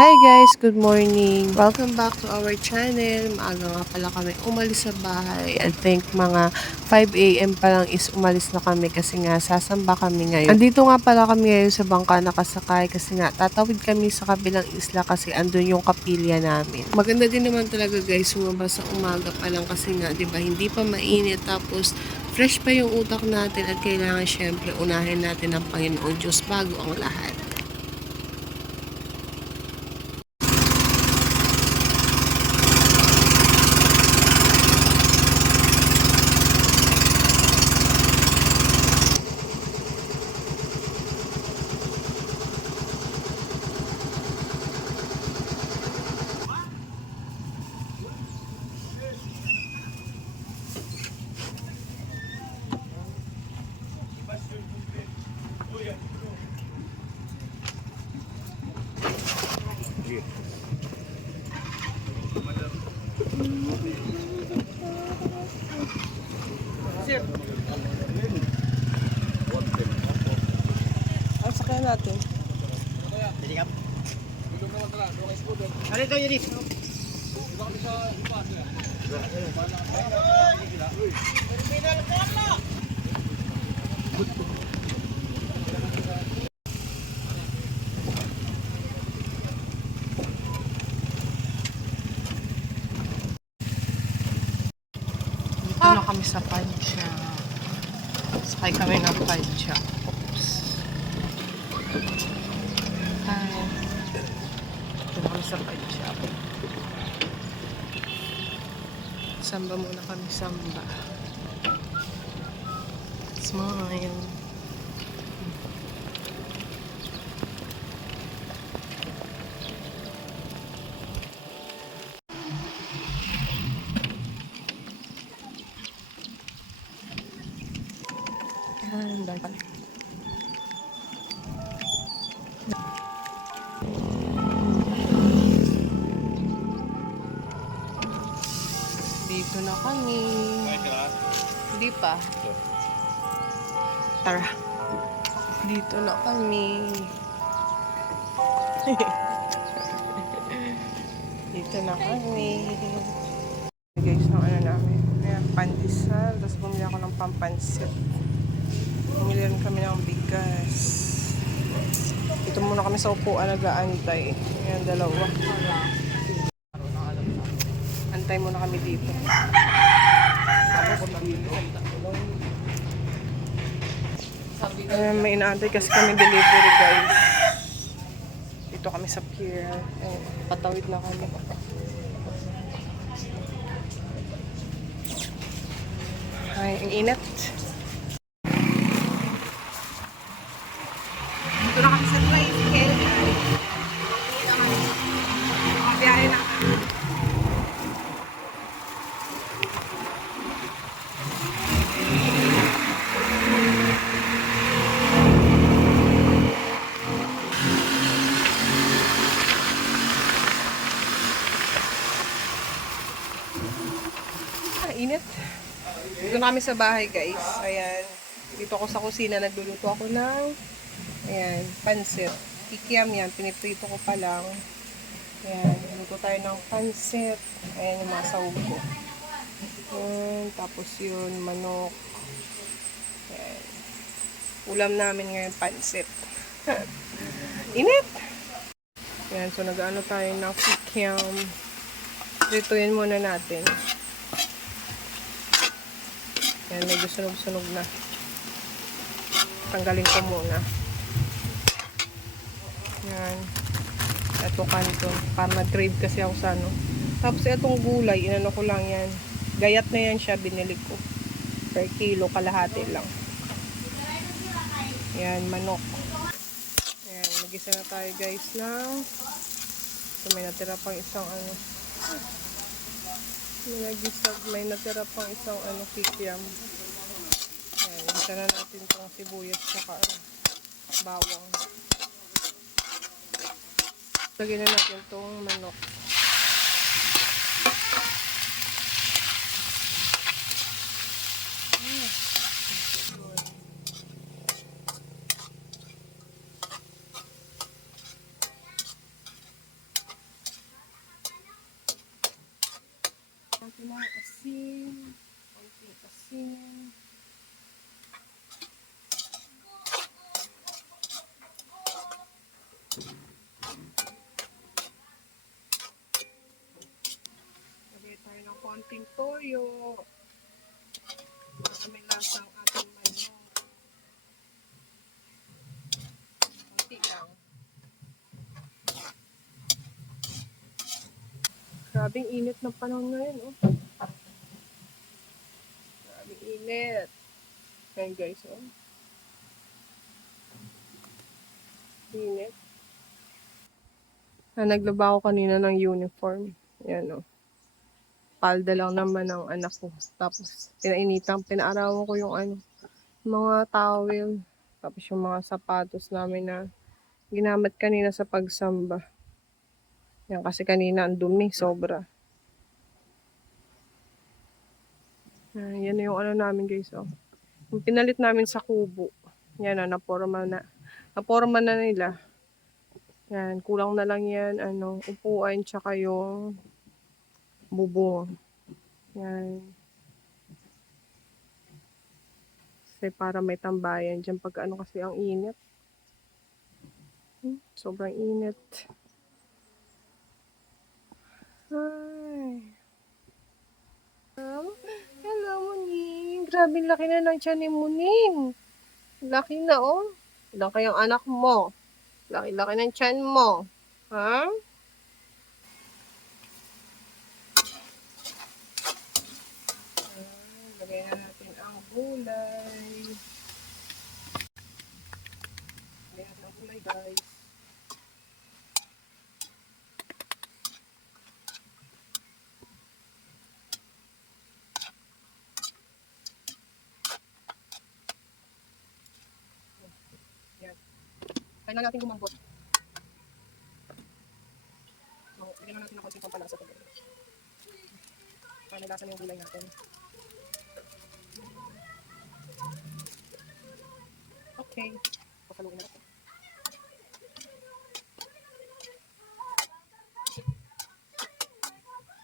Hi guys! Good morning! Welcome back to our channel. Maaga nga pala kami umalis sa bahay. I think mga 5 a.m. pa lang is umalis na kami kasi nga sasamba kami ngayon. Andito nga pala kami ngayon sa bangka nakasakay kasi nga tatawid kami sa kabilang isla kasi andun yung kapilya namin. Maganda din naman talaga guys sumaba sa umaga pa lang kasi nga 'di ba hindi pa mainit tapos fresh pa yung utak natin at kailangan syempre unahin natin ang Panginoong Diyos bago ang lahat. Ang sakyan natin. Ano ito yun? Dito na kami sa Padya. Sakay kami ng Padya. Oops. Hi. Dito na kami sa Padya. Samba muna kami, samba. Smile. Yan, dahil pala. Dito na kami. Hindi pa. Tara. Dito na kami. Dito na kami. Guys, ang ano namin. Ayan, pandesal. Tapos bumili ako ng pampansit. Bumili rin kami ng bigas. Dito muna kami sa upuan nag-aantay. Ayan, dalawa. Antay muna kami dito. Ayan, may inaantay kasi kami delivery guys. Dito kami sa pier. Ayan, patawid na kami. Ay, ang init. Ito na kami sa tricycle. Biyahe na. Init. Dito na kami sa bahay guys. Ayan. Dito ako sa kusina. Nagluluto ako ng ayan, pansit. Kikiam yan. Piniprito ko pa lang. Ayan. Luto tayo ng pansit. Ayan yung mga sahog ko. Ayan. Tapos yun, manok. Ayan. Ulam namin ngayon, pansit. Init! Ayan. So nag-ano tayo ng kikiam. Prituin muna natin. Yan, medyo sunog-sunog na. Tanggalin ko muna. Yan. Ito kanto. Para nag-trade kasi ako sa ano. Tapos itong gulay, inano ko lang yan. Gayat na yan siya, binili ko. Per kilo, kalahati lang. Yan, manok. Yan, mag-isa na tayo guys na. So, may natira pang isang ano. May natira pang isang ano, kikiam. Ayan, isa na natin itong sibuyas saka bawang. Lagyan na natin itong manok. ng asin. Konting asin. Lagay tayo ng konting toyo. Para may lasang ating manok. Konti lang. Grabing init ng panahon ngayon, oh. Grabing init. Ayan guys, oh. Init. Naglaba ako kanina ng uniform. Ayan, oh. Palda lang naman ng anak ko. Tapos, pinaarawan ko yung mga towel. Tapos yung mga sapatos namin na ginamit kanina sa pagsamba. Yan, kasi kanina ang dumi, sobra. Yan na yung namin guys, oh. Yung pinalit namin sa kubo. Yan, naporma na. Naporma na nila. Yan, kulang na lang yan, upuan, tsaka yung bubong. Yan. Kasi para may tambayan dyan pag kasi ang init. Sobrang init. Ay. Hello, Muning. Grabe laki na ng tiyan ni Muning. Laki na, oh. Ilang kayong anak mo? Laki-laki ng tiyan mo. Ha? Lagay na natin ang gulay. Lagay natin ang gulay, guys. Yan. Kailangan natin gumambot. Bigyan na natin ng konting pampalasa ito. Para nalasan yung gulay natin. Okay. Pasaluin na natin.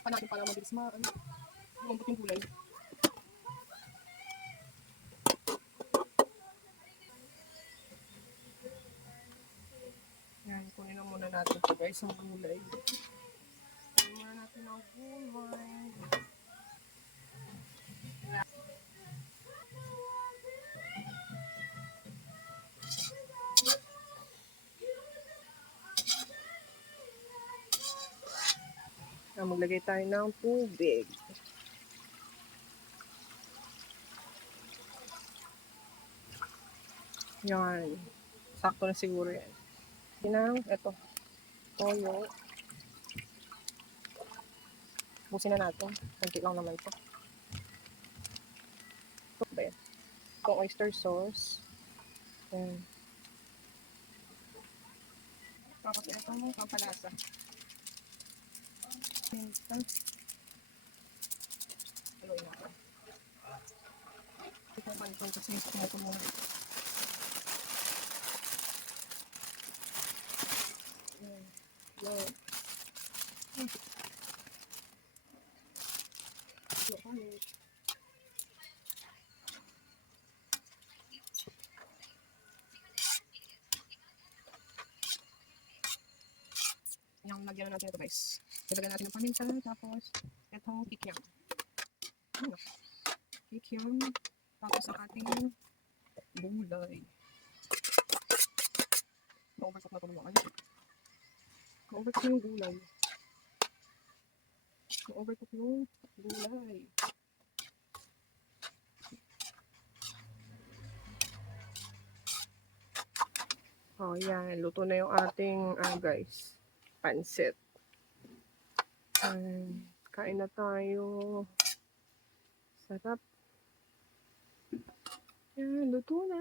Pa natin para mabilis gumambot yung gulay. Yan, kunin na muna natin ito guys, ang gulay. Kunin muna natin ang gulay. Maglagay tayo ng tubig. Yan. Sakto na siguro yan. Ito. Toyo. Busin na natin. Kunti lang naman ito. Ito ba yan? Itong oyster sauce. Yan. Tapos ito mo pampalasa. Minta. Haluin natin. Ito balikan kasi ito muna. Yan. Yan. Yung lagyan na natin ito guys. Ilagyan natin ng paminta, tapos itong kikiam. Kikiam. Tapos ang ating gulay. Na-overcook na tulungan. Na-overcook yung gulay. Na-overcook yung gulay. Oh, yan. Luto na yung ating, guys, pansit. Kain na tayo. Sarap. Yan, luto na.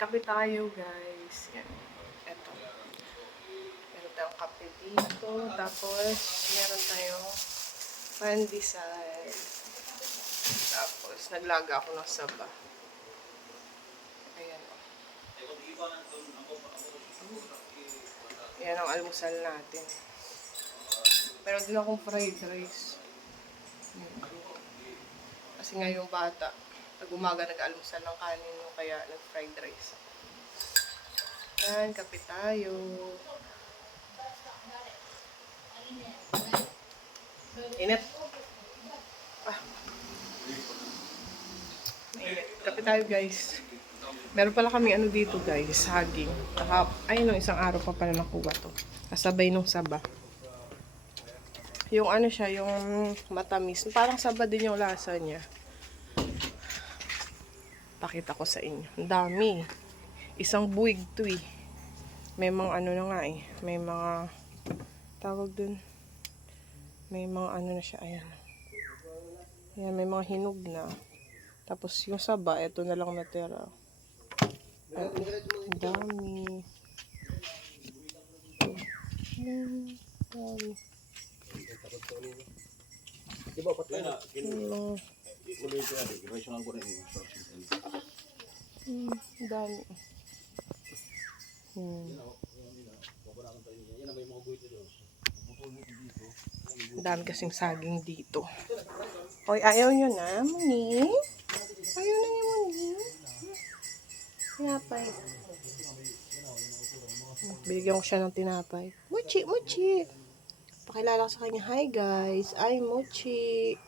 Kape tayo, guys. Yan. Eto. Meron tayong kape dito. Tapos, meron tayong pandesal. Tapos, naglaga ako ng saba. Ayan o. Ayan ang almusal natin. Meron din akong fried rice. Kasi nga yung bata, pag umaga nag-almusal ng kanin, kaya nag-fried rice. Yan, kape tayo. Init. Mainit. Kape tayo, guys. Meron pala kami ano dito, guys, saging. Ay, no, isang araw pa pala nakuha to. Kasabay nung saba. Yung ano siya, yung matamis. Parang saba din yung lasa niya. Pakita ko sa inyo. Ang dami. Isang buwig to eh. May mga ano na nga eh. May mga tawag dun. May mga ano na siya. Ayan. Ayan, may mga hinog na. Tapos yung saba, eto na lang natira. Ang dami. Ang dami. Dami. Dami kasing saging dito. Hoy, ayaw nyo na, Muni? Ayaw na niyo, Muni? Tinapay. Binigyan ko siya ng tinapay. Mochi, Mochi! Pakilala ko sa kanya, hi guys, I'm Mochi.